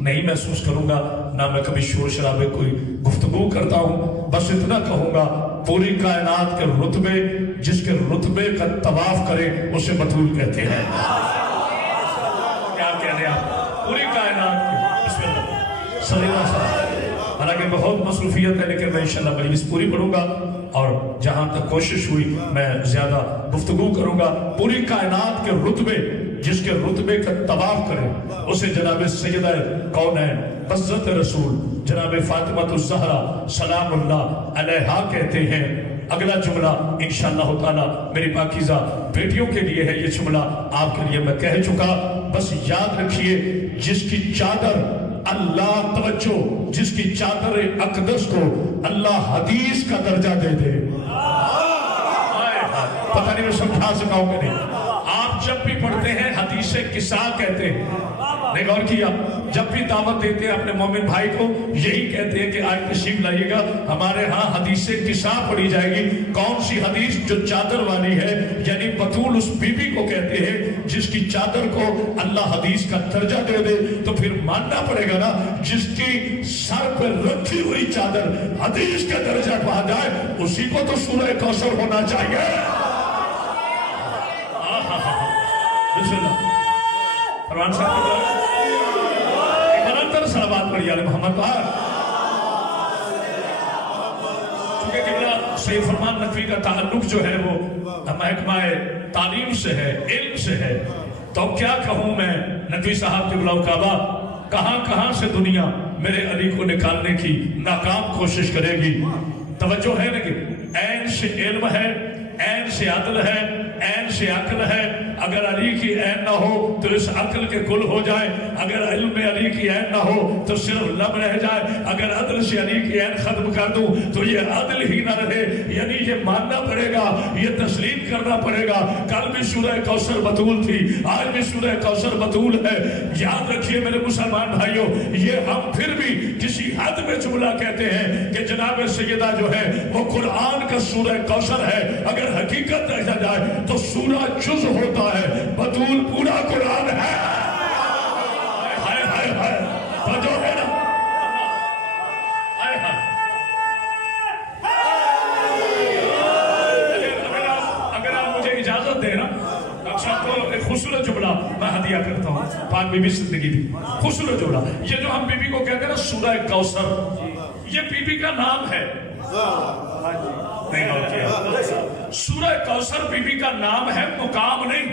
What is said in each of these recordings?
نہیں محسوس کروں گا، نہ میں کبھی شور شرابے کوئی گفتگو کرتا ہوں. بس اتنا کہوں گا پوری کائنات کے رتبے، جس کے رتبے کا طواف کرے اسے بطول کہتے ہیں. کیا کہہ رہے ہیں آپ؟ پوری کائنات کے. بسم اللہ صلی اللہ علیہ وسلم. حالانکہ بہت مصروفیت ہے لیکن میں انشاءاللہ مجلس پوری پڑھوں گا اور جہاں تک کوشش ہوئی میں زیادہ گفتگو کروں گا. پوری کائنات کے رتبے، جس کے رتبے کا طواف کرے اسے جناب سیدہ کونین عزت رسول جناب فاطمہ الزہرا سلام اللہ علیہا کہتے ہیں. اگلا جملہ انشاءاللہ تعالی میری پاکیزہ بیٹیوں کے لیے ہے. یہ جملہ آپ کے لیے میں کہہ چکا. بس یاد رکھیے، جس کی چادر اللہ، توجہ، جس کی چادر اقدس کو اللہ حدیث کا درجہ دے دے. پتہ نہیں میں سمجھا سکاؤں کہ نہیں. آپ جب بھی پڑھتے ہیں حدیث قصہ کہتے ہیں. نے غور کیا؟ جب بھی دعوت دیتے ہیں اپنے مومن بھائی کو یہی کہتے ہیں کہ آج تشریف لائیے گا، ہمارے ہاں حدیث قصہ پڑھی جائے گی. کون سی حدیث؟ جو چادر والی ہے، یعنی بطول اس بی بی کو کہتے ہیں جس کی چادر کو اللہ حدیث کا درجہ دے دے. تو پھر ماننا پڑے گا نا، جس کی سر پہ رکھی ہوئی چادر حدیث کا درجہ پا جائے اسی کو تو سورہ کوثر ہونا چاہیے. فرمان صاحب صلوات پڑھی علی محمد پاک. چونکہ قبلہ سید فرمان نقوی کا تعلق جو ہے وہ محکمہ تعلیم سے ہے، علم سے ہے. تو کیا کہوں میں، نقوی صاحب قبلہ کعبہ کہاں کہاں سے دنیا میرے علی کو نکالنے کی ناکام کوشش کرے گی. توجہ ہے نا کہ عین سے علم ہے، عین سے عدل ہے، عین سے عقل ہے. اگر علی کی عین نہ ہو تو اس عقل کے کل ہو جائے. اگر علم علی کی عین نہ ہو تو صرف لب رہ جائے. اگر عدل سے علی کی عین ختم کر دوں تو یہ عدل ہی نہ رہے. یعنی یہ ماننا پڑے گا، یہ تسلیم کرنا پڑے گا. کل بھی سورہ کوثر بطول تھی، آج بھی سورہ کوثر بطول ہے. یاد رکھیے میرے مسلمان بھائیوں، یہ ہم پھر بھی کسی حد میں جملہ کہتے ہیں کہ جناب سیدہ جو ہے وہ قرآن کا سورہ کوثر ہے. اگر حقیقت دیکھا جائے تو سورہ جز ہوتا ہے، بطول پورا قرآن ہے. ہائے ہائے ہائے جو ہے نا، اگر آپ مجھے اجازت دیں نا، اچھا تو ایک خوبصورت جملہ میں ہدیہ کرتا ہوں. پاک بی بی زندگی دی خوبصورت جملہ. یہ جو ہم بی بی کو کہتے ہیں نا سورہ کوثر، یہ بی بی کا نام ہے. نہیں غور کیا؟ سورہ کوثر بی بی کا نام ہے، مقام نہیں.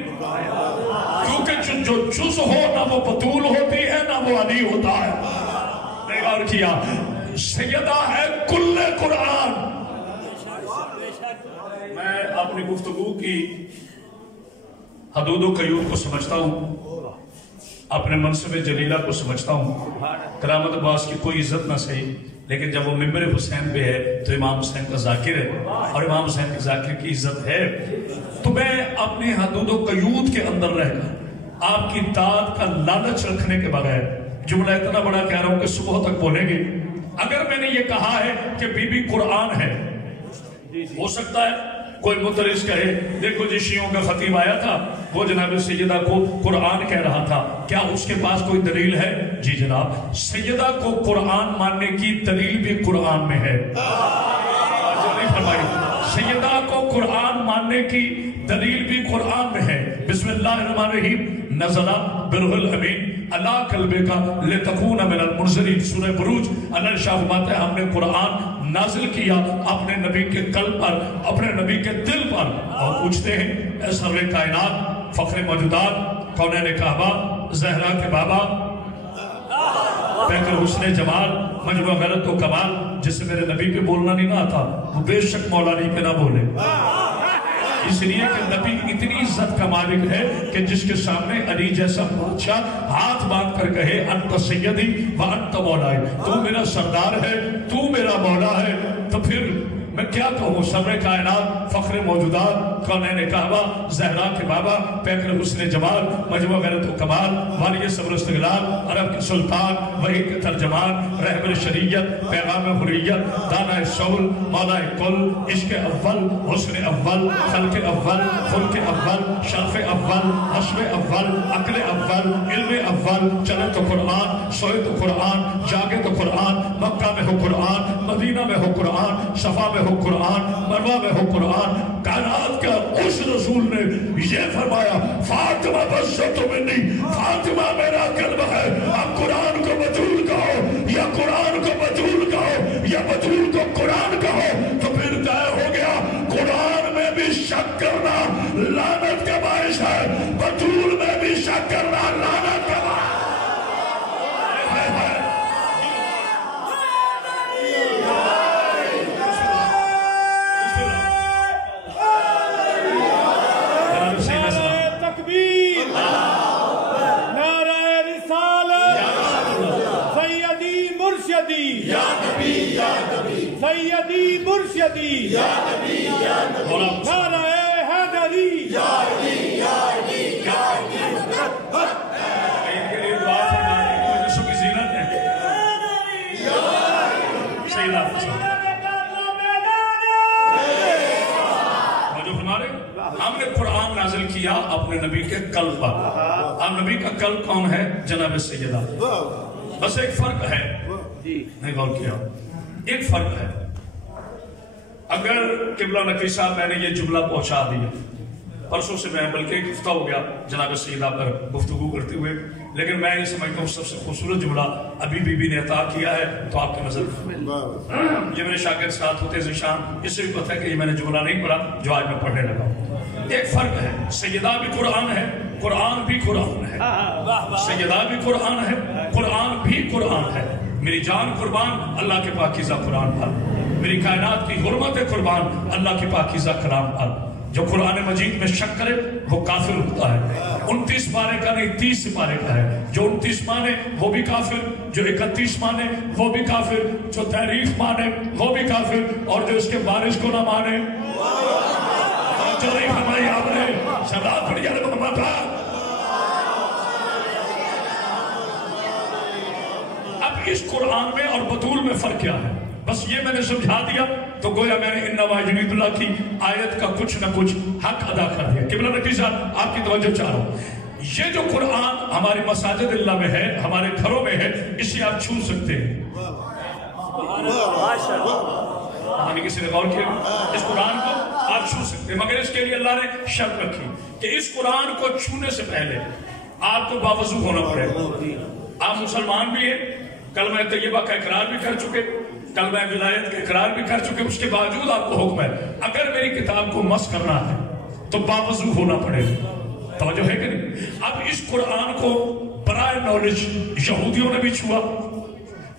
کیونکہ جو جز ہو نہ وہ بطول ہوتی ہے نہ وہ علی ہوتا ہے. نہیں غور کیا؟ سیدہ ہے کل قرآن. میں اپنی گفتگو کی حدود و قیود کو سمجھتا ہوں، اپنے منصب جلیلہ کو سمجھتا ہوں. کرامت عباس کی کوئی عزت نہ صحیح، لیکن جب وہ ممبر حسین پہ ہے تو امام حسین کا ذاکر ہے اور امام حسین کے ذاکر کی عزت ہے. تو میں اپنی حدود و قیود کے اندر رہ کر آپ کی داد کا لالچ رکھنے کے بغیر جملہ اتنا بڑا کہہ رہا ہوں کہ صبح تک بولیں گے. اگر میں نے یہ کہا ہے کہ بی بی قرآن ہے، ہو سکتا ہے کوئی مدرس کہے دیکھو جی شیعوں کا خطیب آیا تھا وہ جناب سیدہ کو قرآن کہہ رہا تھا، کیا اس کے پاس کوئی دلیل ہے؟ جی جناب، سیدہ کو قرآن ماننے کی دلیل بھی قرآن میں ہے. سیدہ کو قرآن ماننے کی دلیل بھی قرآن میں ہے. بسم اللہ الرحمن الرحیم. نزلہ برہ الامین اللہ قلبے کا لتکون من المنذرین. سورہ بروج. اللہ شاہ فرماتا ہے ہم نے قرآن نازل کیا اپنے نبی کے قلب پر، اپنے نبی کے دل پر. اور پوچھتے ہیں اے سرور کائنات، فخر موجودات، کونین کعبہ، زہرا کے بابا، پیکر حسن جمال، مجموعہ غلط و کمال، جس سے میرے نبی پہ بولنا نہیں نہ آتا وہ بے شک مولا علی پہ نہ بولے. اس لیے کہ نبی اتنی عزت کا مالک ہے کہ جس کے سامنے علی جیسا بادشاہ ہاتھ باندھ کر کہے انت سیدی و انت مولائی، تو میرا سردار ہے، تو میرا مولا ہے، تو پھر میں کیا کہوں سر کائنات فخر موجودات کونین کعبہ زہرا کے بابا پیکر حسن جمال مجموع غیرت و کمال والی صبر استقلال عرب کے سلطان وحی کے ترجمان رہبر شریعت پیغام حریت دانہ شول مولا کل عشق اول حسن اول خلق اول خلق اول شرف اول حسب اول عقل اول علم اول چلے تو قرآن سوئے تو قرآن جاگے تو قرآن مکہ میں ہو قرآن مدینہ میں ہو قرآن صفا میں ہو قرآن مروہ میں ہو قرآن کائنات کا اس رسول نے یہ فرمایا فاطمہ بسط منی فاطمہ میرا قلب ہے اب قرآن کو بطول کہو یا قرآن کو بطول کہو یا بطول کو قرآن کہو تو پھر طے ہو گیا قرآن میں بھی شک کرنا لعنت کا باعث ہے بطول میں بھی شک کرنا لعنت کا باعث سیدی مرشدی یا نبی یا نبی نعرہ حیدری یا علی یا علی یا علی ان کے لیے دعا فرمائیں کوئی نشو کی زینت ہے صحیح لفظ جو ہمارے ہم نے قرآن نازل کیا اپنے نبی کے قلب پر اب نبی کا قلب کون ہے جناب سیدہ بس ایک فرق ہے نہیں غور کیا ایک فرق ہے اگر قبلہ نقوی صاحب میں نے یہ جملہ پہنچا دیا پرسوں سے میں بلکہ ایک ہفتہ ہو گیا جناب سیدہ پر گفتگو کرتے ہوئے لیکن میں یہ سمجھتا ہوں سب سے خوبصورت جملہ ابھی بی بی نے عطا کیا ہے تو آپ کی نظر یہ میرے شاگرد ساتھ ہوتے ذیشان اس سے بھی پتہ ہے کہ یہ میں نے جملہ نہیں پڑھا جو آج میں پڑھنے لگا ہوں ایک فرق ہے سیدہ بھی قرآن ہے قرآن بھی قرآن ہے سیدہ بھی قرآن ہے قرآن بھی قرآن ہے میری جان قربان اللہ کے پاکیزہ قرآن پر میری کائنات کی حرمت قربان اللہ کے پاکیزہ کلام پر جو قرآن مجید میں شک کرے وہ کافر ہوتا ہے 29 پارے کا نہیں 30 پارے کا ہے جو 29 مانے وہ بھی کافر جو 31 مانے وہ بھی کافر جو تحریف مانے وہ بھی کافر اور جو اس کے بارش کو نہ مانے جو نہیں فرمائی آپ نے شباب پڑھیا نے محمد اب اس قرآن میں اور بطول میں فرق کیا ہے بس یہ میں نے سمجھا دیا تو گویا میں نے انما یرید اللہ کی آیت کا کچھ نہ کچھ حق ادا کر دیا قبلہ نقوی صاحب آپ کی توجہ چاہ رہا ہوں یہ جو قرآن ہماری مساجد اللہ میں ہے ہمارے گھروں میں ہے اسے آپ چھو سکتے ہیں کسی نے غور کیا اس قرآن کو آپ چھو سکتے ہیں مگر اس کے لیے اللہ نے شرط رکھی کہ اس قرآن کو چھونے سے پہلے آپ کو باوضو ہونا پڑے آپ مسلمان بھی ہیں کلمہ طیبہ کا اقرار بھی کر چکے کلمہ ولایت کا اقرار بھی کر چکے اس کے باوجود آپ کو حکم ہے اگر میری کتاب کو مس کرنا ہے تو باوضو ہونا پڑے گا توجہ ہے کہ نہیں اب اس قرآن کو برائے نالج یہودیوں نے بھی چھوا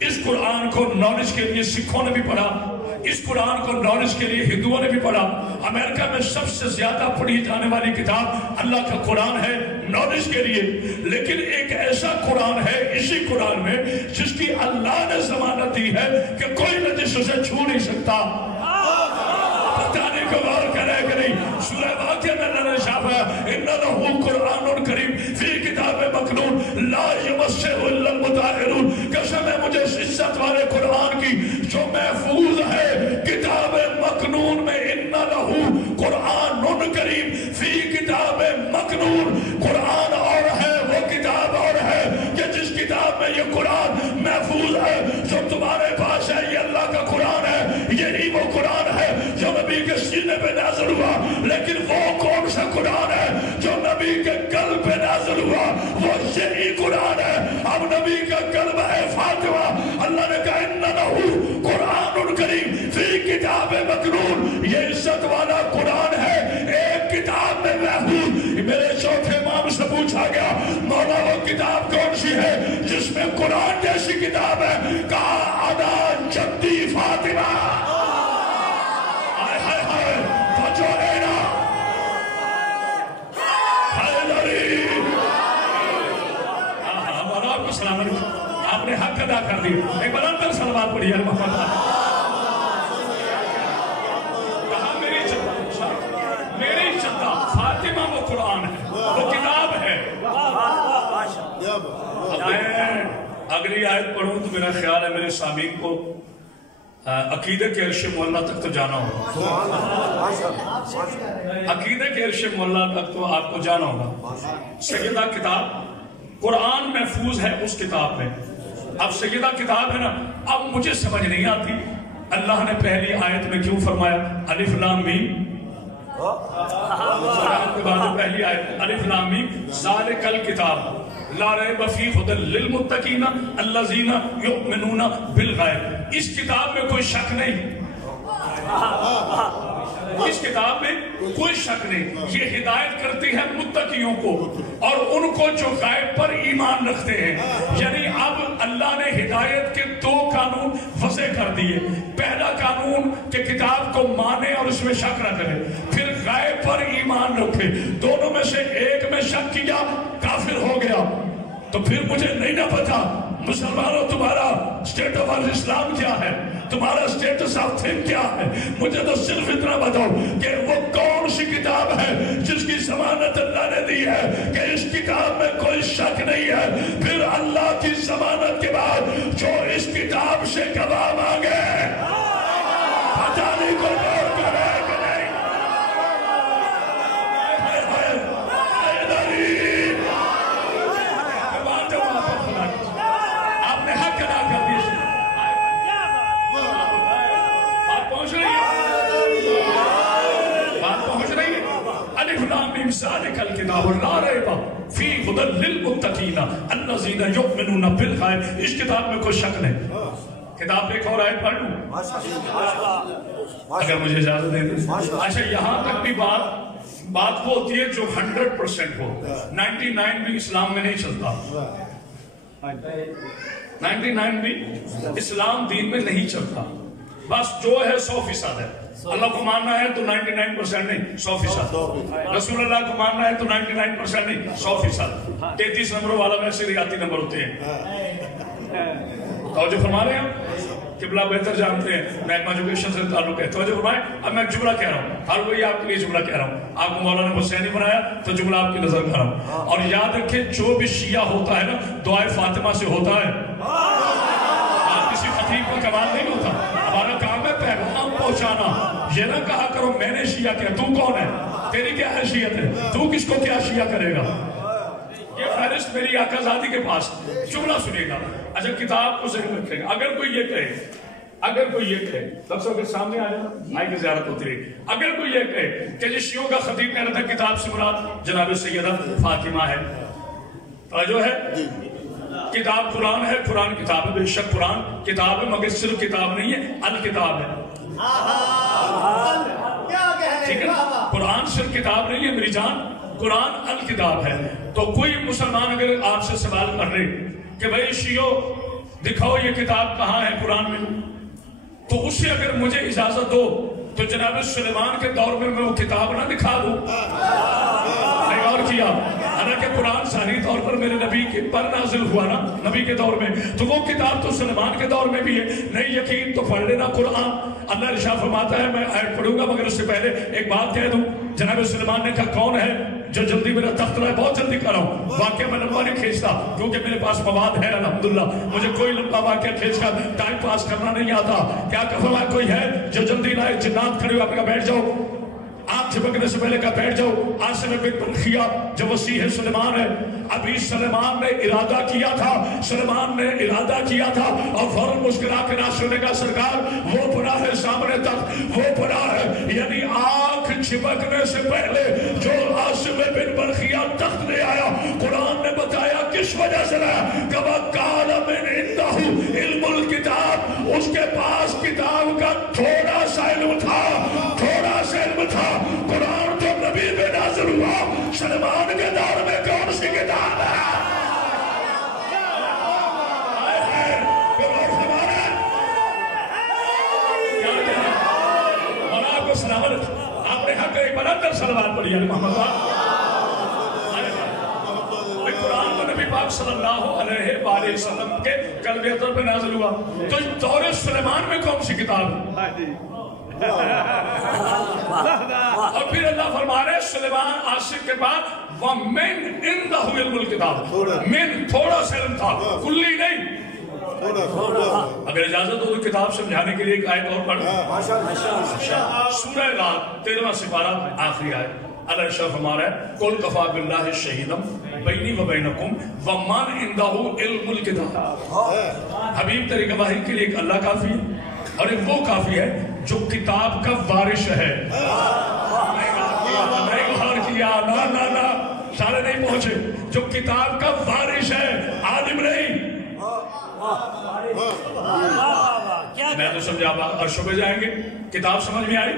اس قرآن کو نالج کے لیے سکھوں نے بھی پڑھا اس قرآن کو نالج کے لیے ہندوؤں نے بھی پڑھا امریکہ میں سب سے زیادہ پڑھی جانے والی کتاب اللہ کا قرآن ہے نالج کے لیے لیکن ایک ایسا قرآن ہے اسی قرآن میں جس کی اللہ نے ضمانت دی ہے کہ کوئی نجس اسے چھو نہیں سکتا بتانے کو غور کرے کہ نہیں سورہ واقعہ میں اللہ نے شافا اِنَّ لَهُ قُرْآنٌ کریم فی کتاب مکنون لا یمسہ الا المطہرون قسم ہے مجھے عزت والے قرآن کی جو محفوظ ہے کتاب مکنون میں اِنَّ لَهُ قرآنٌ کریم فی کتاب مکنون قرآن اور ہے وہ کتاب اور ہے کہ جس کتاب میں یہ قرآن محفوظ ہے جو تمہارے پاس ہے یہ اللہ کا قرآن ہے یہی وہ قرآن ہے جو نبی کے سینے پہ نازل ہوا لیکن وہ کون سا قرآن ہے جو نبی کے قلب پہ نازل ہوا وہ یہی قرآن ہے اب نبی کا قلب ہے فاطمہ اللہ نے کہا اِنَّ لَهُ قرآنٌ کریم فی کتاب مکنون یہ عزت والا قرآن ہے ایک کتاب میں محفوظ میرے چوتھے امام سے پوچھا گیا مولا وہ کتاب کون سی ہے جس میں قرآن جیسی کتاب ہے کہا انا جدی فاطمہ آپ نے حق ادا کر دیا ایک بلندر سلوات پڑھی ہے محمد اگلی آیت پڑھوں تو میرا خیال ہے میرے سامعین کو عقیدہ کے عرش معلیٰ تک تو جانا ہوگا، عقیدہ کے عرش معلیٰ تک تو آپ کو جانا ہوگا۔ سیدہ کتاب قرآن محفوظ ہے اس کتاب میں۔ اب سیدہ کتاب ہے نا، اب مجھے سمجھ نہیں آتی اللہ نے پہلی آیت میں کیوں فرمایا الف لام میم، کے بعد پہلی آیت الف لام میم ذالک الکتاب لا ریب فیہ ھدی للمتقین الذین یؤمنون بالغیب۔ اس کتاب میں کوئی شک نہیں، اس کتاب میں کوئی شک نہیں، یہ ہدایت کرتی ہے متقیوں کو اور ان کو جو غیب پر ایمان رکھتے ہیں۔ یعنی اب اللہ نے ہدایت کے دو قانون وضع کر دیے۔ پہلا قانون کہ کتاب کو مانے اور اس میں شک نہ کرے، پھر غیب پر ایمان رکھے۔ دونوں میں سے ایک میں شک کیا کافر ہو گیا۔ تو پھر مجھے نہیں نہ پتا مسلمانوں تمہارا اسٹیٹ آف اسلام کیا ہے، تمہارا اسٹیٹس آف تھنک کیا ہے۔ مجھے تو صرف اتنا بتاؤ کہ وہ کون سی کتاب ہے جس کی ضمانت اللہ نے دی ہے کہ اس کتاب میں کوئی شک نہیں ہے۔ پھر اللہ کی ضمانت کے بعد جو اس کتاب سے گواہ مانگے پتہ نہیں کوئی غور کرے کہ نہیں۔ آپ نے حق ادا کر دیا۔ ذالک الکتاب لا ریب فیہ ھدی للمتقین الذین یؤمنون بالغیب۔ اس کتاب میں کوئی شک نہیں۔ کتاب ایک اور آیت پڑھ لوں اگر مجھے اجازت دیں تو۔ اچھا یہاں تک بھی بات وہ ہوتی ہے جو 100% ہو، 99 بھی اسلام میں نہیں چلتا، 99 بھی اسلام دین میں نہیں چلتا، بس جو ہے 100% ہے۔ اللہ کو ماننا ہے تو 99% نہیں 100%، رسول اللہ کو ماننا ہے تو 99% نہیں 100%۔ 33 نمبروں والا میں سے ریاتی نمبر ہوتے ہیں۔ توجہ فرما رہے ہیں، قبلہ بہتر جانتے ہیں، محکمہ ایجوکیشن سے تعلق ہے۔ توجہ فرمائیں، اب میں جملہ کہہ رہا ہوں، ہر کوئی آپ کے لیے جملہ کہہ رہا ہوں۔ آپ کو مولانا حسینی بنایا تو جملہ آپ کی نظر کر رہا ہوں۔ اور یاد رکھیں جو بھی شیعہ ہوتا ہے نا دعائے فاطمہ سے ہوتا ہے، آپ کسی خطیب کا کمال نہیں ہوتا۔ ہمارا کام ہے پیغام پہنچانا۔ یہ نہ کہا کرو میں نے شیعہ کیا، تو کون ہے، تیری کیا حیثیت ہے، تو کس کو کیا شیعہ کرے گا۔ یہ فہرست میری آقا زادی کے پاس۔ جملہ سنیے گا، اچھا کتاب کو ذہن رکھے گا۔ اگر کوئی یہ کہے ڈاکٹر کے سامنے آ جانا، بھائی کی زیارت ہوتی رہی، اگر کوئی یہ کہے کہ جس شیعوں کا خطیب کہہ رہا تھا کتاب سے مراد جناب سیدہ فاطمہ ہے، جو ہے کتاب قرآن ہے، قرآن کتاب ہے، بے شک قرآن کتاب ہے مگر صرف کتاب نہیں ہے، الکتاب ہے۔ ٹھیک ہے، قرآن صرف کتاب نہیں ہے میری جان، قرآن الکتاب ہے۔ تو کوئی مسلمان اگر آپ سے سوال کر رہے کہ بھائی شیعو دکھاؤ یہ کتاب کہاں ہے قرآن میں، تو اسے اگر مجھے اجازت دو تو جناب سلیمان کے دور میں وہ کتاب نہ دکھا دوں۔ میں اور کیا، حالانکہ قرآن ظاہری طور پر میرے نبی کے پر نازل ہوا نا نبی کے دور میں، تو وہ کتاب تو سلیمان کے دور میں بھی ہے۔ نہیں یقین تو پڑھ لینا قرآن۔ اللہ ارشاد فرماتا ہے، میں آیت پڑھوں گا مگر اس سے پہلے ایک بات کہہ دوں۔ جناب سلیمان نے کہا کون ہے جو جلدی میرا تخت رہا ہے، بہت جلدی کر رہا ہوں، واقعہ میں لمبا نہیں کھینچتا کیونکہ میرے پاس مواد ہے الحمدللہ، مجھے کوئی لمبا واقعہ کھینچ کر ٹائم پاس کرنا نہیں آتا۔ کیا فرمایا کوئی ہے جو جلدی لائے، جنات کھڑے ہو آپ کا بیٹھ جاؤ، آنکھ جھپکنے سے پہلے کا بیٹھ جاؤ۔ عاصم بن بلخیہ جو وسیع سلیمان ہے، ابھی سلیمان نے ارادہ کیا تھا اور فوراً مسکرا کے ناصر نے کہا سرکار وہ پڑا ہے سامنے تک، وہ پڑا ہے، یعنی آنکھ جھپکنے سے پہلے جو عاصم بن بلخیہ تخت لے آیا، قرآن نے بتایا کس وجہ سے لایا، کہ وَقَالَ مِنْ عِنْدَهُ عِلْمُ الْكِتَابِ، اس کے پاس کتاب کا تھوڑا سا علم تھا، قرآن جو نبی میں نازل ہوا سلمان کے دور میں کون سی کتاب ہے؟ اور آپ کو سلامت، آپ نے حق ایک بلندر سلوات پڑھی ہے محمد قرآن کو نبی پاک صلی اللہ علیہ وآلہ وسلم کے قلب اطہر پہ نازل ہوا، تو دور سلیمان میں کون سی کتاب ہے؟ اور پھر اللہ فرما رہے سلیمان عاصم کے بعد وَمِنْ عِنْدَهُ عِلْمُ الْكِتَابِ، من تھوڑا سا علم تھا، کلی نہیں، اگر اجازت ہو تو کتاب سمجھانے کے لیے ایک آیت اور پڑھ. سورہ رات 13واں سپارہ آخری آیت. اللہ ارشاد فرما رہا ہے قل کفا باللہ شہیدا بینی و بینکم ومن عنده علم الکتاب. حبیب تیری گواہی کے لیے ایک اللہ کافی ہے اور ایک وہ کافی ہے جو کتاب کا وارث ہے. نہیں غور کیا نا سارے نہیں پہنچے. جو کتاب کا وارث ہے عالم نہیں. میں تو سمجھا اور شبہ جائیں گے. کتاب سمجھ میں آئی.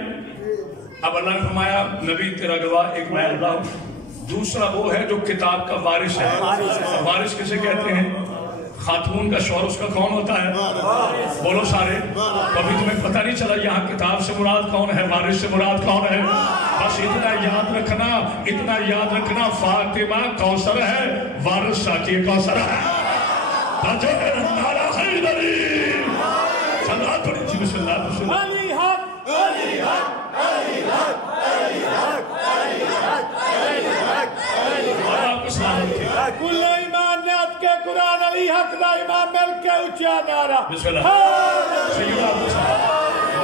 اب اللہ نے فرمایا نبی تیرا گواہ ایک میں اللہ ہوں. دوسرا وہ ہے جو کتاب کا وارث ہے. وارث کسے کہتے ہیں؟ خاتون کا شوہر اس کا کون ہوتا ہے؟ بولو سارے. کبھی تمہیں پتہ نہیں چلا یہاں کتاب سے مراد کون ہے، وارث سے مراد کون ہے؟ بس اتنا یاد رکھنا فاطمہ کوثر ہے، وارث ساتھی کوثر ہے. بسم اللہ. علی حق علی حق علی حق علی حق علی حق علی حق. اور آپ کو سلامت کی. کل ایمان نیت کے قرآن علی حق لا ایمان مل کے اونچا نعرہ. بسم اللہ. سیدہ آپ کو سلامت.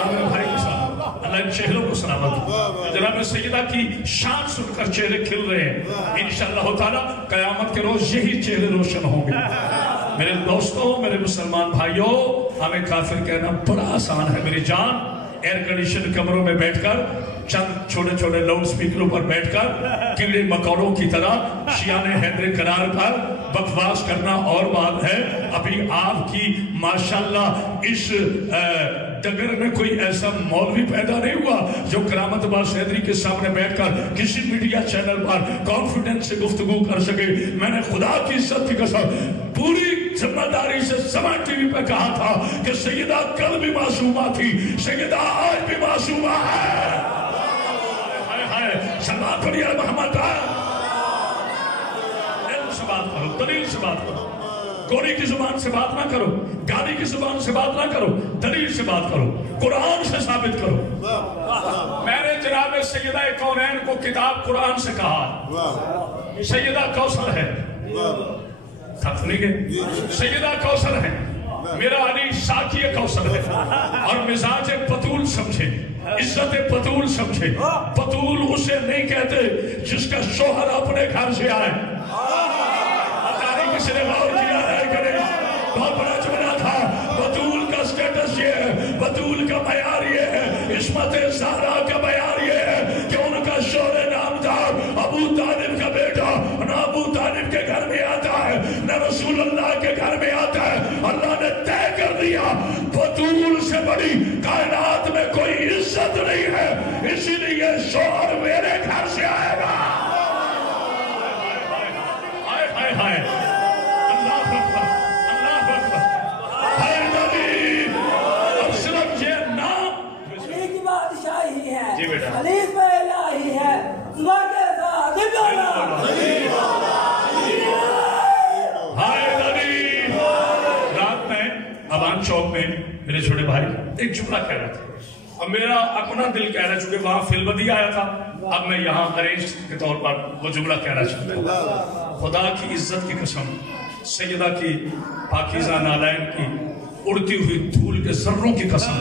امام بھائی کو سلامت. اللہ ان چہروں کو سلامت. جناب سیدہ کی شان سن کر چہرے کھل رہے ہیں. انشاءاللہ تعالی قیامت کے روز یہی چہرے روشن ہوں گے. میرے دوستوں، میرے مسلمان بھائیوں، ہمیں کافر کہنا بڑا آسان ہے. میری جان ایئر کنڈیشن کمروں میں بیٹھ کر چند چھوٹے چھوٹے لاؤڈ سپیکروں پر بیٹھ کر کیڑے مکوڑوں کی طرح شیان حیدر قرار پر بکواس کرنا اور بات ہے. ابھی آپ کی ماشاءاللہ اس ڈگر میں کوئی ایسا مولوی پیدا نہیں ہوا جو کرامت عباس حیدری کے سامنے بیٹھ کر کسی میڈیا چینل پر کانفیڈنس سے گفتگو کر سکے. میں نے خدا کی عزت کی قسم پوری ذمہ داری سے سما ٹی وی پہ کہا تھا کہ سیدہ کل بھی معصومہ تھی، سیدہ آج بھی معصومہ ہے. سلام پڑھیے محمد. علم سے بات کرو، دلیل سے بات کرو. گولی کی زبان سے بات نہ کرو، گالی کی زبان سے بات نہ کرو، دلیل سے بات کرو، قرآن سے ثابت کرو. میں نے جناب سیدہ کونین کو کتاب قرآن سے کہا. سیدہ کوثر ہے، سیدہ کوثر ہے. میرا علی ساقی کوثر ہے. اور مزاج بطول سمجھے، عزت بطول سمجھے. بطول اسے نہیں کہتے جس کا شوہر اپنے گھر سے آئے. کسی نے غور کیا ہے کہ نہیں؟ بہت بڑا جملہ تھا. بطول کا سٹیٹس یہ ہے، بطول کا معیار یہ ہے، عصمت زہرا کا معیار یہ ہے کہ ان کا شوہر نامدار ابو طالب کا بیٹا نہ ابو طالب کے گھر میں آتا ہے نہ رسول اللہ کے گھر میں آتا ہے. اللہ نے طے کر دیا بطول سے بڑی کائنات میں کوئی عزت نہیں ہے، اسی لیے شوہر میرے گھر سے آئے گا. ہائے ہائے حلیف میں الہی ہے رات میں ابان چوک میں میرے چھوٹے بھائی ایک جملہ کہہ رہا تھا اور میرا اپنا دل کہہ رہا، چونکہ وہاں فلبدی آیا تھا، اب میں یہاں ارینج کے طور پر وہ جملہ کہنا چاہتا ہوں. خدا کی عزت کی قسم، سیدہ کی پاکیزہ نالین کی اڑتی ہوئی دھول کے ذروں کی قسم،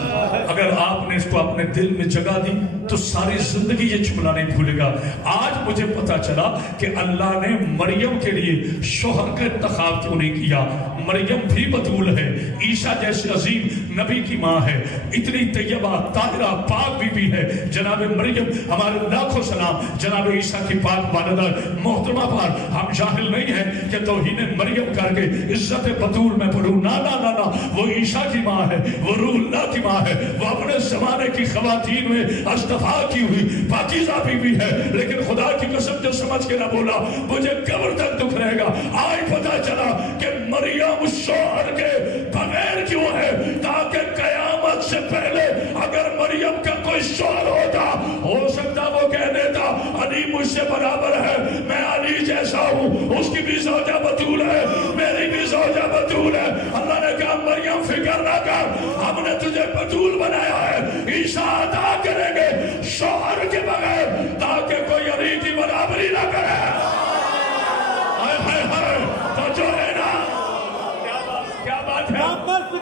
اگر آپ نے اس کو اپنے دل میں جگہ دی تو ساری زندگی یہ جملہ نہیں بھولے گا. آج مجھے پتا چلا کہ اللہ نے مریم کے لیے شوہر کا انتخاب کیوں نہیں کیا. مریم بھی بطول ہے، عیسیٰ جیسے عظیم نبی کی ماں ہے، اتنی طیبہ طاہرہ پاک بی بی ہے. جناب مریم ہمارے لاکھوں سلام جناب عیسیٰ کی پاک والدہ محترمہ پر. ہم جاہل نہیں ہیں کہ توہین مریم کر کے عزت بطول میں پڑھوں. نا نا نا نا، وہ عیسیٰ کی ماں ہے، وہ روح اللہ کی ماں ہے، وہ اپنے زمانے کی خواتین میں استفا کی ہوئی پاکیزہ بی بی ہے. لیکن خدا کی قسم جو سمجھ کے نہ بولا مجھے قبر تک دکھ رہے گا. آج پتا چلا کہ مریم اس شوہر کے بغیر کیوں ہے، تاکہ قیامت سے پہلے اگر مریم کا کوئی شوہر ہوتا ہو سکتا وہ کہہ دیتا علی مجھ سے برابر ہے، میں علی جیسا ہوں، اس کی بھی زوجہ بطول ہے، میری بھی زوجہ بطول ہے. اللہ نے کہا مریم فکر نہ کر، ہم نے تجھے بطول بنایا ہے، عیسیٰ عطا کریں گے شوہر کے بغیر تاکہ کوئی علی کی برابری نہ کرے. ہائے ہائے ہائے، تو جو ہے نا کیا بات ہے.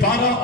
12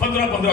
15-15,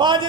5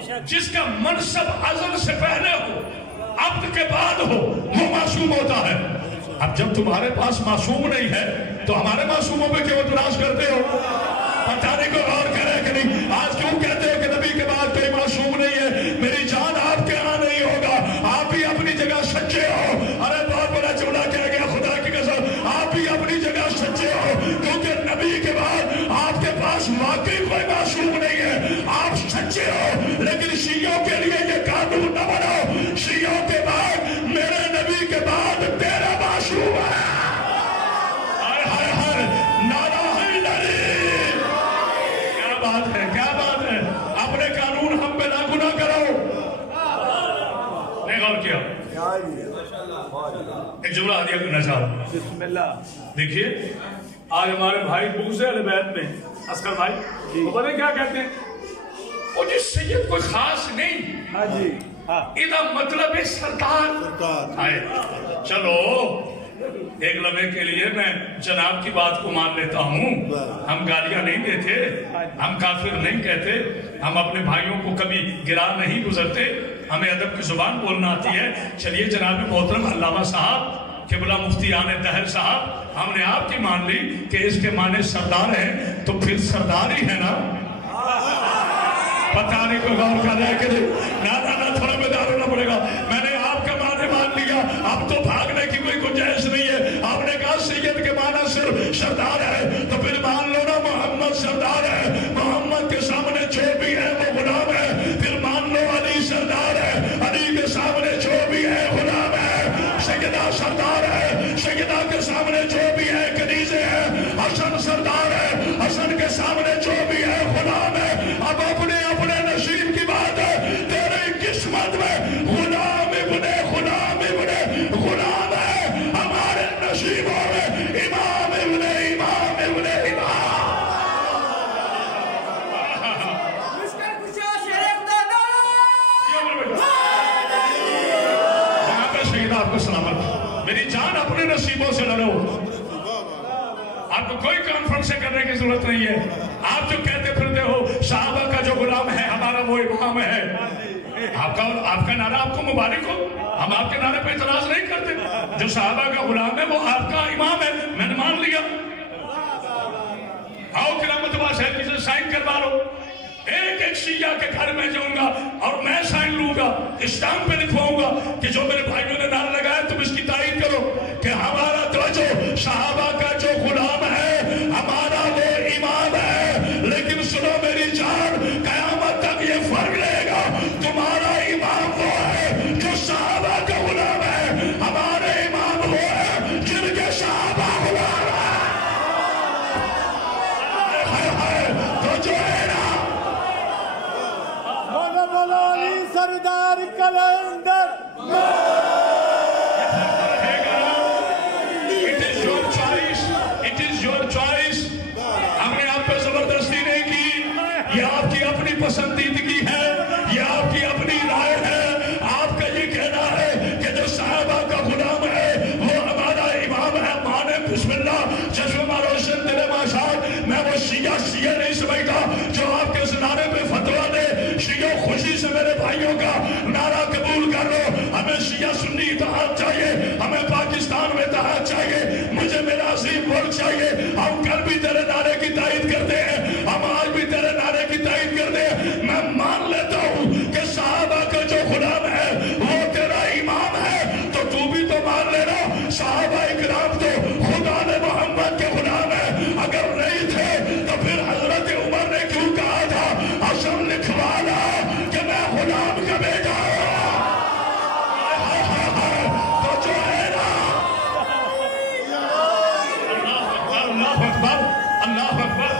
جس کا منصب ازل سے پہلے ہو عبد کے بعد ہو وہ معصوم ہوتا ہے. اب جب تمہارے پاس معصوم نہیں ہے تو ہمارے معصوموں پہ کیوں اعتراض کرتے ہو؟ پتہ نہیں کوئی غور کرے کہ نہیں. آج کیوں کہتے ہو کہ نبی کے بعد کوئی معصوم نہیں ہے؟ میری جان آپ کے ہاں نہیں ہوگا. آپ بھی اپنی جگہ سچے ہو. ارے بہت بڑا جملہ کہہ گیا خدا کی قسم. آپ بھی اپنی جگہ سچے ہو کیونکہ نبی کے بعد آپ کے پاس واقعی کوئی معصوم نہیں ہے. آپ سچے ہو لیکن شیعوں کے لیے یہ قانون نہ بناؤ شیعوں کے بعد میرے نبی کے بعد تیرا معصوم ہے. کیا بات ہے. اپنے قانون ہم پہ لاگو نہ کرو. نہیں غور کیا. ایک جملہ ہدیہ کرنا چاہتا ہوں. بسم اللہ. دیکھیے آج ہمارے بھائی بغض اہل بیت میں اصغر بھائی وہ پتہ کیا کہتے ہیں؟ وہ جی سید کوئی خاص نہیں. ہاں جی ادھا مطلب ہے سردار. چلو ایک لمحے کے لیے میں جناب کی بات کو مان لیتا ہوں. ہم گالیاں نہیں دیتے, ہم کافر نہیں کہتے, ہم اپنے بھائیوں کو کبھی گرا نہیں گزرتے, ہمیں ادب کی زبان بولنا آتی ہے. چلیے جناب محترم علامہ صاحب قبلہ مفتیان دہر صاحب ہم نے آپ کی مان لی کہ اس کے معنی سردار ہیں تو پھر سردار ہی ہے نا. پتہ نہیں کوئی غور کر رہا ہے کہ نہ تھوڑا بیدار ہونا پڑے گا. میں نے آپ کا معنی مان لیا. اب تو بھاگنے کی کوئی گنجائش نہیں ہے. آپ نے کہا سید کے معنی صرف سردار ہے تو پھر مان لو نا محمد سردار ہے. محمد کے سامنے جو بھی ہے وہ غلام ہے. پھر مان لو علی سردار ہے. علی کے سامنے جو بھی ہے غلام ہے. سیدہ سردار ہے. سیدہ کے سامنے جو بھی ہے کنیزیں ہے. حسن سردار ہے. حسن کے سامنے جو بھی ہے غلام ہے. اب اپنے نصیب کی بات ہے. تیرے قسمت میں غلام ابن غلام ابن غلام ہے. ہمارے نصیبوں میں امام ابن امام ابن امام. جہاں پہ شہید آپ کو سلامت. میری جان اپنے نصیبوں سے لڑو. آپ کو کوئی کانفرنس کرنے کی ضرورت نہیں ہے. آپ جو کہتے پھرتے ہو صحابہ کا جو غلام ہے ہمارا وہ امام ہے. آپ کا نعرہ آپ کو مبارک ہو. ہم آپ کے نعرے پہ اعتراض نہیں کرتے. جو صحابہ کا غلام ہے وہ آپ کا امام ہے. میں نے مان لیا. آؤ کرامت باز ہے کسی سائن کروا لو. ایک ایک شیعہ کے گھر میں جاؤں گا اور میں سائن لوں گا. اسٹامپ پہ لکھواؤں گا کہ جو میرے بھائیوں نے نعرہ لگایا تم اس کی تائید کرو کہ ہمارا توجہ صحابہ کا جو غلام ہے ہمارا وہ امام ہے. لیکن سنو میری جان قیامت تک یہ فرق رہے گا. تمہارا امام وہ ہے جو صحابہ کا غلام ہے. ہمارے امام وہ ہے جن کے صحابہ غلام ہے. تو جو ہے نا بولو علی سردار کلندر. پسندیدگی ہے. یہ آپ کی اپنی رائے ہے. آپ کا یہ کہنا ہے کہ جو صحابہ کا غلام ہے وہ ہمارا امام ہے. مانے بسم اللہ چشمہ روشن دل ماشاء. میں وہ شیعہ نہیں سمجھتا جو آپ کے اس نعرے پہ فتوا دے. شیعہ خوشی سے میرے بھائیوں کا نعرہ قبول کر لو. ہمیں شیعہ سنی اتحاد چاہیے. ہمیں پاکستان میں اتحاد چاہیے. مجھے میرا عظیم ملک چاہیے. ہم کل بھی تیرے نعرے کی تائید کرتے ہیں. ہم آج بھی تیرے نعرے کی تائید کرتے ہیں. میں مان لیتا ہوں کہ صحابہ کا جو غلام ہے وہ تیرا امام ہے. تو تو بھی تو مان لینا صحابہ اکرام تو خدا نے محمد کے غلام ہے. اگر نہیں تھے تو پھر حضرت عمر نے کیوں کہا تھا حسن لکھوانا کہ میں غلام کا بیٹا ہوں. تو جو ہے نا اللہ اکبر اللہ اکبر.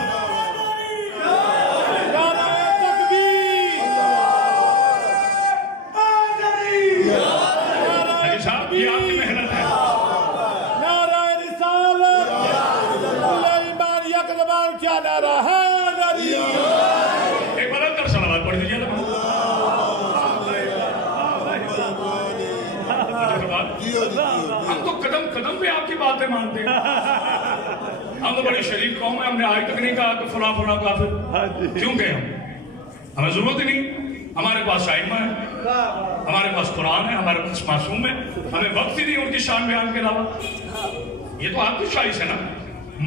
یہ آپ کی محنت ہے. نعرہ رسالت ایمان یک زبان کیا نعرہ ہے. ایک بار کر سلامات پڑھ دیجیے. ہم تو قدم قدم پہ آپ کی باتیں مانتے ہیں. ہم تو بڑی شریف قوم ہے. ہم نے آج تک نہیں کہا کہ فلاں فلاں کافر. کیوں کہ ہمیں ضرورت ہی نہیں. ہمارے پاس آئمہ ہے، ہمارے پاس قرآن ہے، ہمارے پاس معصوم ہے، ہمیں وقت ہی نہیں ان کی شان بیان کے علاوہ. یہ تو آپ کی چوائس ہے نا.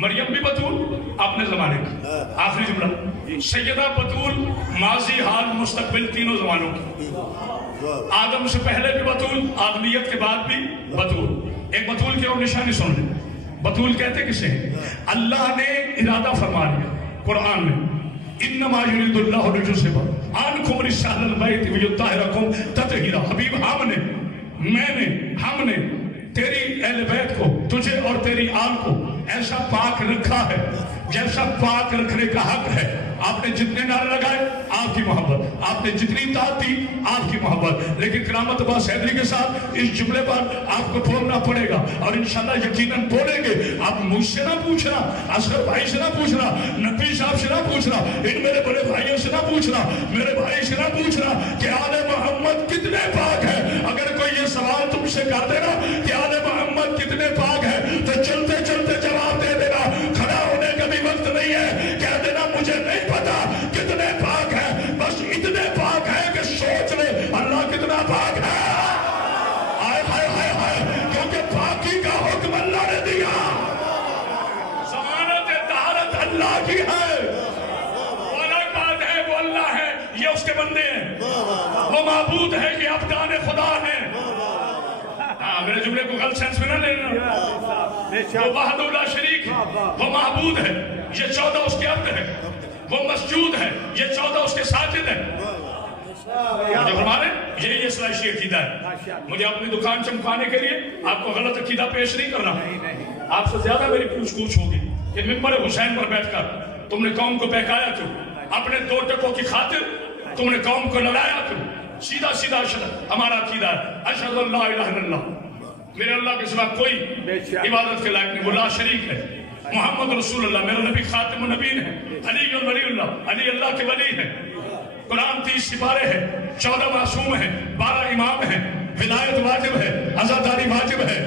مریم بھی بطول اپنے زمانے کی. آخری جملہ، سیدہ بطول ماضی حال مستقبل تینوں زمانوں کی. آدم سے پہلے بھی بطول، آدمیت کے بعد بھی بطول. ایک بطول کی اور نشانی سن لیں. بطول کہتے کسے ہیں؟ اللہ نے ارادہ فرما لیا قرآن میں، انما یرید اللہ لیذھب عنکم رجال البیت ویطہرکم تطہیرا. حبیب ہم نے تیری اہل بیت کو، تجھے اور تیری آل کو ایسا پاک رکھا ہے جیسا پاک رکھنے کا حق ہے. آپ نے جتنے نعرے لگائے آپ کی محبت، آپ نے جتنی داد دی آپ کی محبت، لیکن کرامت عباس حیدری کے ساتھ اس جملے پر آپ کو بولنا پڑے گا اور انشاءاللہ یقیناً بولیں گے. آپ مجھ سے نہ پوچھنا، اصغر بھائی سے نہ پوچھنا، نبی صاحب سے نہ پوچھنا، ان میرے بڑے بھائیوں سے نہ پوچھنا، میرے بھائی سے نہ پوچھنا کہ آل محمد کتنے پاک ہے. اگر کوئی یہ سوال تم سے کر دینا کہ آل محمد کتنے پاک ہے تو چلتے چلتے جواب دے دینا. کھڑا ہونے کا بھی وقت نہیں ہے. کہہ دینا مجھے نہیں پتا کتنے پاک ہے، بس اتنے پاک ہے کہ سوچ لے اللہ کتنا پاک ہے. آئے ہائے ہائے ہائے، کیونکہ پاکی کا حکم اللہ نے دیا. ضمانت طہارت اللہ کی ہے. وہ الگ بات ہے، وہ اللہ ہے، یہ اس کے بندے ہیں. وہ معبود ہے، یہ ابدان خدا ہے. میرے جملے کو غلط سینس میں نہ لینا. وہ وحدہ لا شریک ہے، وہ معبود ہے، یہ 14 اس کے عبد ہے. وہ مسجود ہے، یہ 14 اس کے ساجد ہے. یہ اسلائشی عقیدہ ہے. مجھے اپنی دکان چمکانے کے لیے آپ کو غلط عقیدہ پیش نہیں کرنا. آپ سے زیادہ میری پوچھ گچھ ہوگی کہ ممبر حسین پر بیٹھ کر تم نے قوم کو بہکایا کیوں؟ اپنے 2 ٹکوں کی خاطر تم نے قوم کو لڑایا کیوں؟ سیدھا سیدھا ہمارا عقیدہ ہے اشہد ان لا الہ الا اللہ، میرے اللہ کے سوا کوئی عبادت کے لائق نہیں، وہ لا شریک ہے. محمد رسول اللہ، میرا نبی خاتم النبیین ہے. علی ولی اللہ، علی اللہ کے ولی ہے. قرآن 30 سپارے ہیں، 14 معصوم ہیں، 12 امام ہیں. ولایت واجب ہے، عزاداری واجب ہے.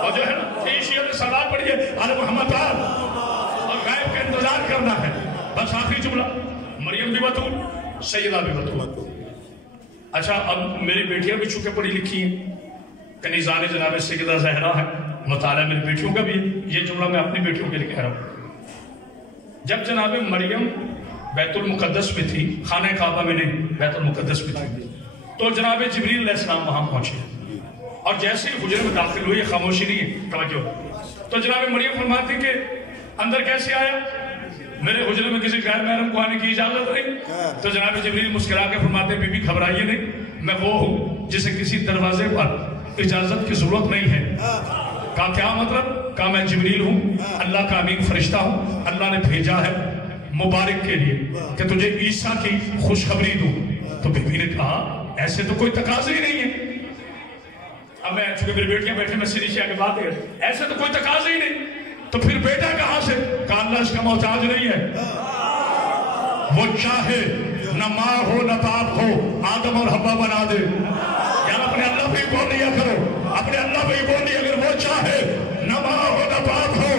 اور جو ہے نا شیعہ سوال پڑھیے آل محمد اور غائب کا انتظار کرنا ہے. بس آخری جملہ، مریم بھی بطول، سیدہ بھی بطول. اچھا اب میری بیٹیاں بھی چونکہ پڑھی لکھی ہیں، کنیزان جناب سیدہ زہرا ہے، مطالعہ میری بیٹیوں کا بھی ہے. یہ جملہ میں اپنی بیٹیوں کے لیے کہہ رہا ہوں. جب جناب مریم بیت المقدس میں تھی، خانہ کعبہ میں نہیں، بیت المقدس میں تھی، تو جناب جبریل علیہ السلام وہاں پہنچے اور جیسے ہی حجرے میں داخل ہوئی، خاموشی نہیں ہے، توجہ. تو جناب مریم فرماتی کہ اندر کیسے آیا؟ میرے حجرے میں کسی غیر محرم کو آنے کی اجازت نہیں. تو جناب جبریل مسکرا کے فرماتے بی بی گھبرائیے نہیں، میں وہ ہوں جسے کسی دروازے پر اجازت کی ضرورت نہیں ہے. کہا کیا مطلب؟ کہا میں جبریل ہوں، اللہ کا امین فرشتہ ہوں، اللہ نے بھیجا ہے مبارک کے لیے کہ تجھے عیسیٰ کی خوشخبری دوں. تو بی بی نے کہا ایسے تو کوئی تقاضا ہی نہیں ہے. اب میں چونکہ میری بیٹیاں بیٹھے میں سیدھی سے آگے بات ہے، ایسے تو کوئی تقاضا ہی نہیں، تو پھر بیٹا کہاں سے؟ کہا اللہ اس کا محتاج نہیں ہے. وہ چاہے نہ ماں ہو نہ باپ ہو، آدم اور حوا بنا دے. یار اپنے اللہ پہ ہی بول لیا کرو، اپنے اللہ پہ ہی بول لیا. اگر وہ چاہے نہ ماں ہو نہ باپ ہو،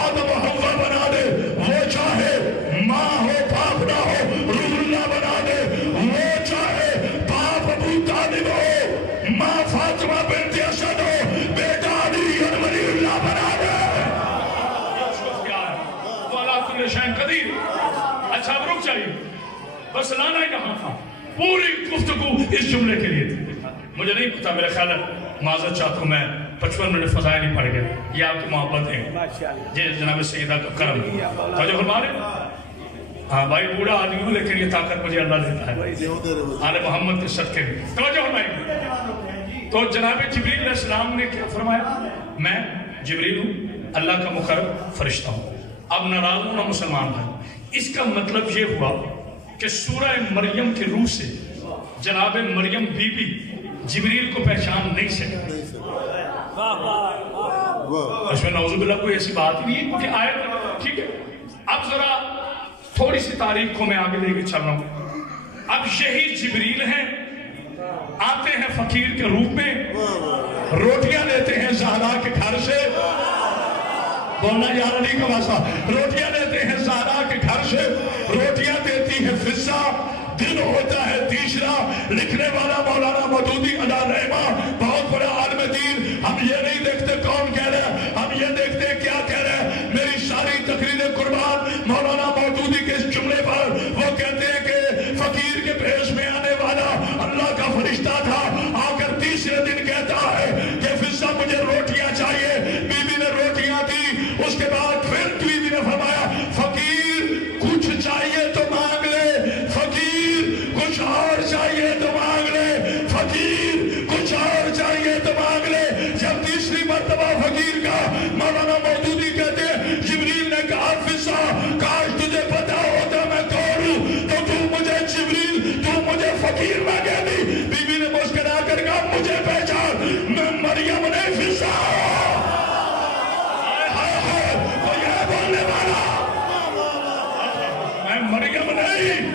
آدم اور حوا بنا دے. وہ چاہے ماں ہو باپ نہ ہو، روح اللہ بنا دے. وہ چاہے باپ ابو طالب ہو، ماں فاطمہ بنت اسد ہو، بیٹا علی اور ولی اللہ بنا دے. وہ اللہ کل شیء قدیر. اچھا اب رک جائیے، بس لانا ہی کہاں تھا. پوری گفتگو اس جملے کے لیے تھی. مجھے نہیں پتا، میرا خیال ہے معذرت چاہتا ہوں، میں 55 منٹ فضائل نہیں پڑھ گیا. یہ آپ کی محبت ہے، یہ جناب سیدہ کا کرم. توجہ فرما رہے؟ ہاں بھائی بوڑھا آدمی ہوں لیکن یہ طاقت مجھے اللہ دیتا ہے آل محمد کے صدقے میں. توجہ فرمائیں. تو جناب جبریل علیہ السلام نے کیا فرمایا؟ میں جبریل ہوں، اللہ کا مقرب فرشتہ ہوں. اب ناراض ہوں نہ مسلمان ہے. اس کا مطلب یہ ہوا کہ سورہ مریم کی روح سے جناب مریم بی بی جبریل کو پہچان نہیں سکتے. اس میں نعوذ باللہ کوئی ایسی بات ہی نہیں ہے کیونکہ آیت ٹھیک ہے. اب ذرا تھوڑی سی تاریخ کو میں آگے لے کے چل رہا ہوں. اب یہی جبریل ہیں، آتے ہیں فقیر کے روپ میں، روٹیاں لیتے ہیں زہرا کے گھر سے. بولنا یار علی کا واسطہ. روٹیاں لیتے ہیں زہرا کے گھر سے، روٹیاں دیتی ہے فضہ، دن ہوتا ہے تیسرا. لکھنے والا مولانا مودودی علیہ رحمہ بہت بڑا عالم دین. ہم یہ نہیں دیکھتے کون کہہ رہے ہیں, ہم یہ دیکھتے ہیں کیا کہہ رہے ہیں. میری ساری تقریر قربان مولانا مودودی کے اس جملے پر. وہ کہتے ہیں کہ فقیر کے بھیس میں آنے والا اللہ کا فرشتہ تھا, آ کر تیسرے دن کہتا ہے کہ فضہ مجھے روٹیاں چاہیے. بی بی نے روٹیاں دی. اس کے بعد پھر بی بی نے فرمایا فقیر کچھ چاہیے تو مانگ لے, فقیر کچھ اور چاہیے تو مانگ لے, فقیر کچھ اور چاہیے تو مانگ لے. جب تیسری مرتبہ فقیر کا مولانا مودودی کہتے ہیں جبریل نے کہا فضہ کاش تجھے پتا ہوتا میں کون ہوں تو تو مجھے جبریل تو مجھے فقیر نہ کہتی. بی بی نے مسکرا کر کہا مجھے پہچان, میں مریم نے فضہ. کوئی ہے بولنے والا؟ میں مریم نہیں,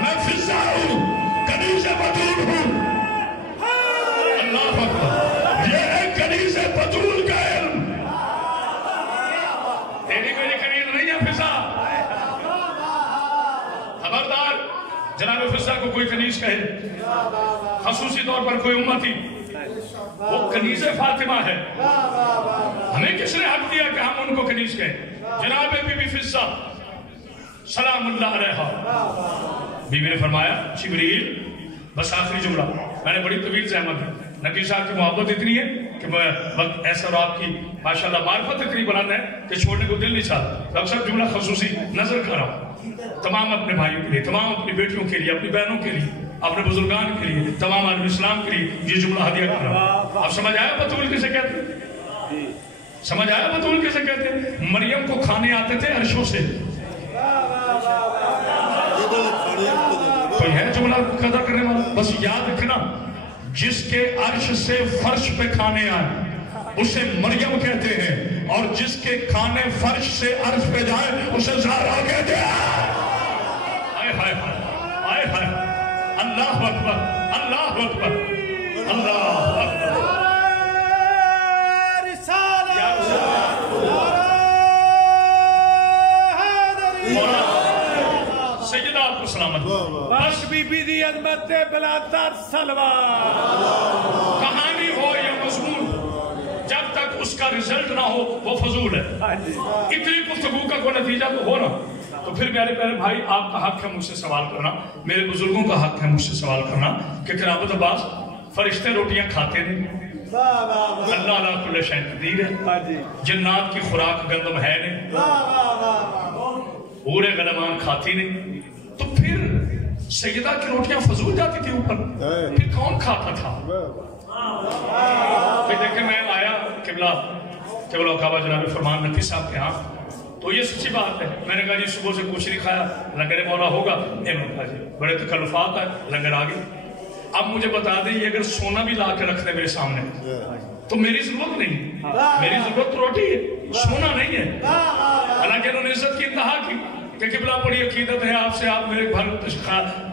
میں فضہ ہوں, کنیز بطول ہوں. اللہ اکبر, یہ ہے کنیز بطول کا علم. تیری کوئی کنیز نہیں ہے فضہ. خبردار جناب فضہ کو کوئی کنیز کہے, خصوصی طور پر کوئی امتی, وہ کنیز فاطمہ ہے. ہمیں کس نے حق دیا کہ ہم ان کو کنیز کہیں؟ جناب بی بی فضہ سلام اللہ علیہا. بی بی نے فرمایا جبریل بس آخری جملہ. میں نے بڑی طویل زحمت ہے, نبی صاحب کی محبت اتنی ہے کہ وقت ایسا اور آپ کی ماشاءاللہ معرفت اتنی بلند ہے کہ چھوڑنے کو دل نہیں چاہتا. ڈاکٹر صاحب جملہ خصوصی نظر کر رہا ہوں, تمام اپنے بھائیوں کے لیے, تمام اپنی بیٹیوں کے لیے, اپنی بہنوں کے لیے, اپنے بزرگان کے لیے, تمام عالم اسلام کے لیے یہ جملہ ہدیہ کر رہا ہوں. آپ سمجھ آیا بطول کسے کہتے ہیں؟ سمجھ آیا بطول کسے کہتے ہیں؟ مریم کو کھانے آتے تھے عرشوں سے. کوئی ہے جملہ قدر کرنے والا؟ بس یاد رکھنا, جس کے عرش سے فرش پہ کھانے آئے اسے مریم کہتے ہیں, اور جس کے کھانے فرش سے عرش پہ جائے اسے زہرا کہتے ہیں. آئے ہائے آئے ہائے, اللہ اکبر, اللہ اکبر, اللہ اکبر. سیدہ آپ کو سلامت. بس بی بی دی عظمت تے بلا تر سلوار. کہانی ہو یا مضمون, جب تک اس کا رزلٹ نہ ہو وہ فضول ہے. اتنی گفتگو کا کوئی نتیجہ تو ہو رہا. تو پھر میرے پیارے بھائی, آپ کا حق ہے مجھ سے سوال کرنا, میرے بزرگوں کا حق ہے مجھ سے سوال کرنا کہ قرابت عباس فرشتے روٹیاں کھاتے نہیں, اللہ علیہ کل شیء قدیر ہے, جنات کی خوراک گندم ہے نہیں, پورے غلمان کھاتی نہیں, تو پھر سیدہ کی روٹیاں فضول جاتی تھی اوپر, پھر کون کھاتا تھا؟ پھر دیکھیں میں آیا قبلہ کعبہ جناب فرمان نقی صاحب کے ہاں, تو یہ سچی بات ہے. میں نے کہا جی صبح سے کچھ نہیں کھایا, لنگر مولا ہوگا. جی بڑے تکلفات ہے, لنگر آگے. اب مجھے بتا دیں یہ اگر سونا بھی لا کے رکھ دے میرے سامنے تو میری ضرورت نہیں, میری ضرورت روٹی ہے, سونا نہیں ہے. حالانکہ انہوں نے عزت کی انتہا کی کہ قبلہ بڑی عقیدت ہے آپ سے, آپ میرے گھر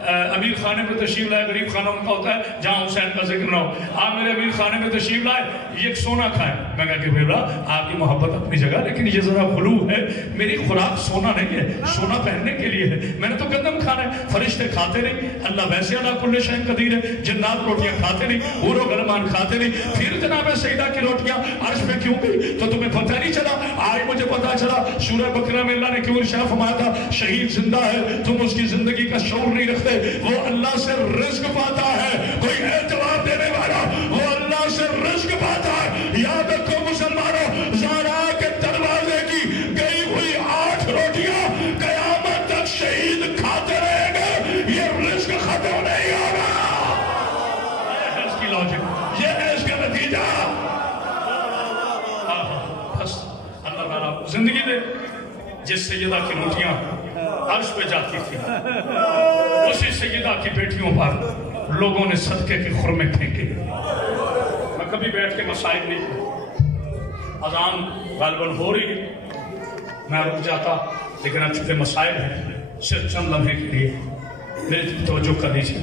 امیر خانے میں تشریف لائے, غریب خانہ ان کا ہوتا ہے جہاں حسین کا ذکر نہ ہو, آپ میرے امیر خانے میں تشریف لائے, یہ سونا کھائیں. میں کہا کہ بھیبلا آپ کی محبت اپنی جگہ, لیکن یہ ذرا غلو ہے, میری خوراک سونا نہیں ہے, سونا پہننے کے لیے ہے, میں نے تو گندم کھانا ہے. فرشتے کھاتے نہیں, اللہ ویسے اللہ کل شیء قدیر ہے, جنات روٹیاں کھاتے نہیں, حور و غلمان کھاتے نہیں. پھر جناب سیدہ کی روٹیاں عرش پہ کیوں گئی تو تمہیں پتہ نہیں چلا؟ آج مجھے پتہ چلا. سورہ بقرہ میں اللہ نے کیوں ارشاد فرمایا تھا شہید زندہ ہے, تم اس کی زندگی کا شعور نہیں رکھتے, وہ اللہ سے رزق پاتا ہے. کوئی ہے جواب دینے والا؟ وہ اللہ سے رزق پاتا ہے. یاد رکھو مسلمانوں, زہرا کے دروازے کی گئی ہوئی 8 روٹیاں قیامت تک شہید کھاتے رہیں گے, یہ رزق ختم نہیں ہوگا. یہ ہے اس کی لاجک, یہ ہے اس کا نتیجہ. بس اللہ تعالیٰ زندگی دے. جس سیدہ کی روٹیاں عرش پہ جاتی تھی, اسی سیدہ کی بیٹیوں پر لوگوں نے صدقے کے خرمے پھینکے. میں کبھی بیٹھ کے مسائل نہیں, اذان غالباً ہو رہی, میں رک جاتا, لیکن اب چونکہ مسائل ہیں صرف چند لمحے کے لیے میری توجہ کر دیجیے.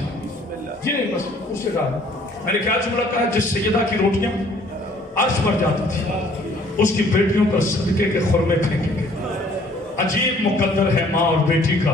جی نہیں, بس اس سے کہا میں نے کیا جملہ کہا, جس سیدہ کی روٹیاں عرش پر جاتی تھی اس کی بیٹیوں پر صدقے کے خرمے پھینکے گئے. عجیب مقدر ہے ماں اور بیٹی کا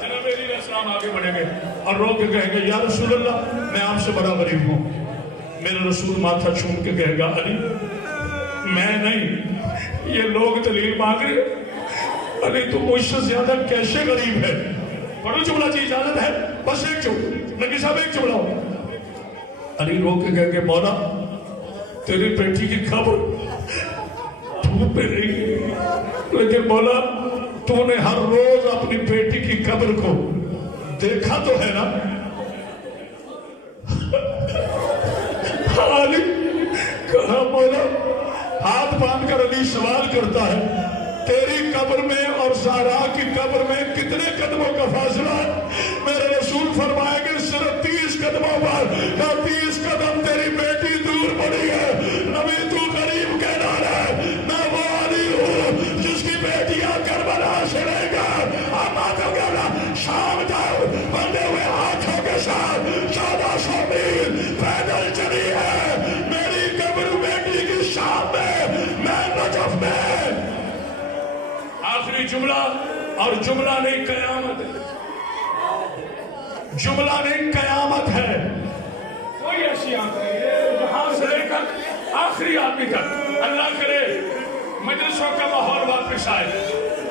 جناب علیہ السلام آگے بڑھیں گے اور رو کے کہیں گے یا رسول اللہ میں آپ سے بڑا غریب ہوں. میرے رسول ماتھا چھوم کے کہے گا علی میں نہیں یہ لوگ دلیل مانگ رہے. علی تو مجھ سے زیادہ کیسے غریب ہے؟ پڑھو جملہ کی اجازت ہے بس ایک چمڑا نبی صاحب ایک چمڑا ہو. علی رو کے کہے گے مولا تیری بیٹی کی خبر دھوپ پہ رہی لیکن مولا تو نے ہر روز اپنی بیٹی کی قبر کو دیکھا تو ہے نا. علی کہا مولا ہاتھ باندھ کر علی سوال کرتا ہے تیری قبر میں اور زہرا کی قبر میں کتنے قدموں کا فاصلہ ہے؟ میرے رسول فرمائیں گے صرف 30 قدموں پر. 30 قدم تیری بیٹی دور پڑی ہے. نبی تو غریب کہنا ہے میں وہ علی ہوں جس کی بیٹیاں کربلا سے لے کر آبادوں کے شام تک بندے ہوئے ہاتھوں کے ساتھ 1400 میل پیدل چلی ہے. میری قبر بیٹی کی شام میں نجف میں. آخری جملہ اور جملہ نہیں قیامت ہے. جملہ نہیں قیامت ہے. کوئی ایسی آنکھ نہیں ہے یہاں سے لے کر آخری آدمی تک. اللہ کرے مجلسوں کا ماحول واپس آئے.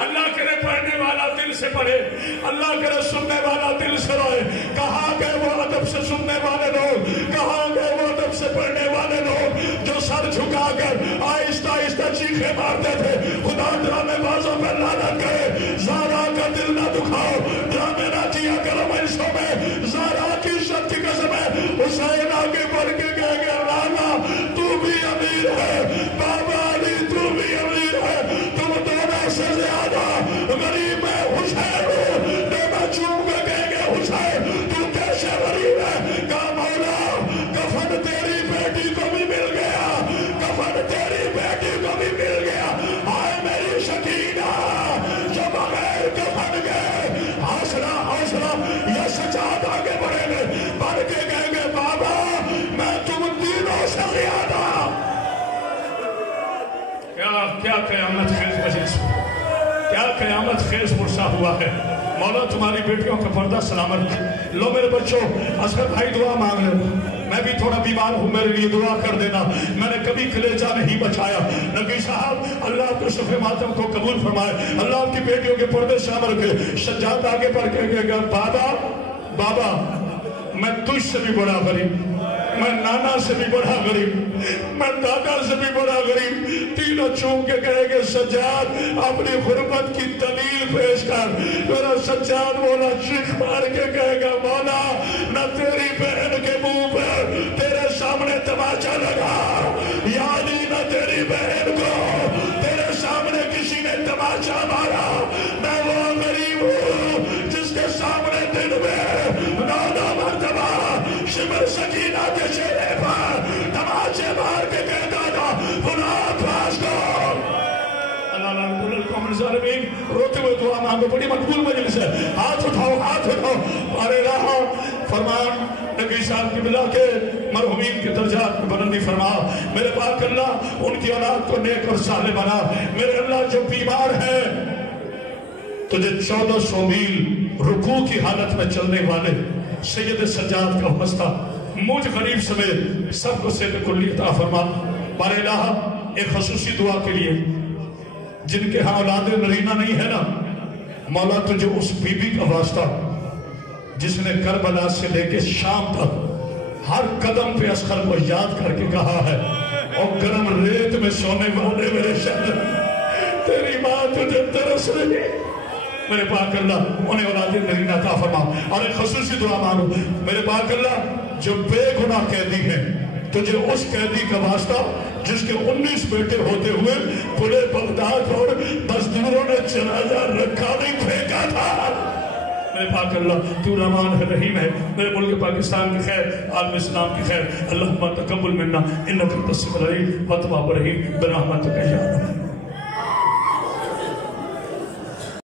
اللہ کرے پڑھنے والا دل سے پڑھے. اللہ کرے سننے والا دل سے روئے. کہاں گئے وہ ادب سے سننے والے لوگ؟ کہاں گئے وہ ادب سے پڑھنے والے لوگ جو سر جھکا کر آہستہ آہستہ چیخے مارتے تھے خدا ڈرامے بازوں پہ لعنت کرے. زہرا کا دل نہ دکھاؤ. ڈرامے نہ کیا کرو مجلسوں میں. زہرا کی عزت کی قسم ہے. حسین آگے بڑھ کے کہہ گیا لالا تو بھی امیر ہے. بابا علی تو بھی امیر ہے. تم دونوں سے زیادہ غریب ہے. حسین ہوں دینا چوم کے کہیں گے حسین تو کیسے غریب ہے؟ کہا مولا کفن تیری بیٹی کو بھی مل گیا. کفن تیری بیٹی کو بھی مل گیا. آئے میری سکینہ جو بغیر کفن گئے. حوصلہ حوصلہ یہ سجاد آگے بڑھیں گے بڑھ کے کہیں گے بابا میں تم تینوں سے زیادہ. کیا قیامت خیز مجلس کیا قیامت خیز مرسا ہوا ہے. مولا تمہاری بیٹیوں کا پردہ سلامت. لو میرے بچوں اصغر بھائی دعا مانگ لے. میں بھی تھوڑا بیمار ہوں میرے لیے دعا کر دینا. میں نے کبھی کلیجہ نہیں بچایا. نبی صاحب اللہ آپ کے صفحے ماتم کو قبول فرمائے. اللہ آپ کی بیٹیوں کے پردے سلامت رکھے. سجاد آگے بڑھ کے کہے گا بابا بابا میں تجھ سے بھی بڑا غریب. میں نانا سے بھی بڑا غریب. میں دادا سے بھی بڑا غریب. تینوں چوم کے کہے گے سجاد اپنی غربت کی دلیل پیش کر. میرا سجاد مولا چیخ مار کے کہے گا مولا نہ تیری بہن کے منہ پر تیرے سامنے تماچا لگا یعنی نہ تیری بہن کو تیرے سامنے کسی نے تماچا مارا. میں وہ غریب ہوں جس کے سامنے دن میں 9 مرتبہ شمر سکینہ کے چہرے پر تماچے مار کے کہتا تھا گناہ پاس کو. اللہ رب القوم الظالمین. روتے ہوئے دعا مانگو. بڑی مقبول مجلس ہے. ہاتھ اٹھاؤ ہاتھ اٹھاؤ. ارے رہا فرمان نبی صاحب کی بلا کے مرحومین کے درجات میں بلندی فرما. میرے پاک اللہ ان کی اولاد کو نیک اور صالح بنا. میرے اللہ جو بیمار ہے تجھے 1400 میل رکوع کی حالت میں چلنے والے سید سجاد کا واسطہ مجھ غریب سمیت سب کو صحت کلی عطا فرما. بار الہ ایک خصوصی دعا کے لیے جن کے ہاں اولاد نرینہ نہیں ہے نا مولا تجھے اس بی بی کا واسطہ جس نے کربلا سے لے کے شام تک ہر قدم پہ اصغر کو یاد کر کے کہا ہے اور گرم ریت میں سونے والے میرے شہر تیری ماں تجھے ترس رہی. میرے پاک اللہ انہیں اولاد نرینہ عطا فرما. اور ایک خصوصی دعا مانو. میرے پاک اللہ جو بے گناہ قیدی ہیں تجھے اس قیدی کا واسطہ جس کے 19 بیٹے ہوتے ہوئے پورے بغداد اور مزدوروں نے جنازہ رکھا نہیں پھینکا تھا. میرے پاک اللہ تو رحمان ہے رحیم ہے. میرے ملک پاکستان کی خیر عالم اسلام کی خیر. اللہم تقبل منا انک انت السمیع العلیم وتب رحیم برحمتک یا رب.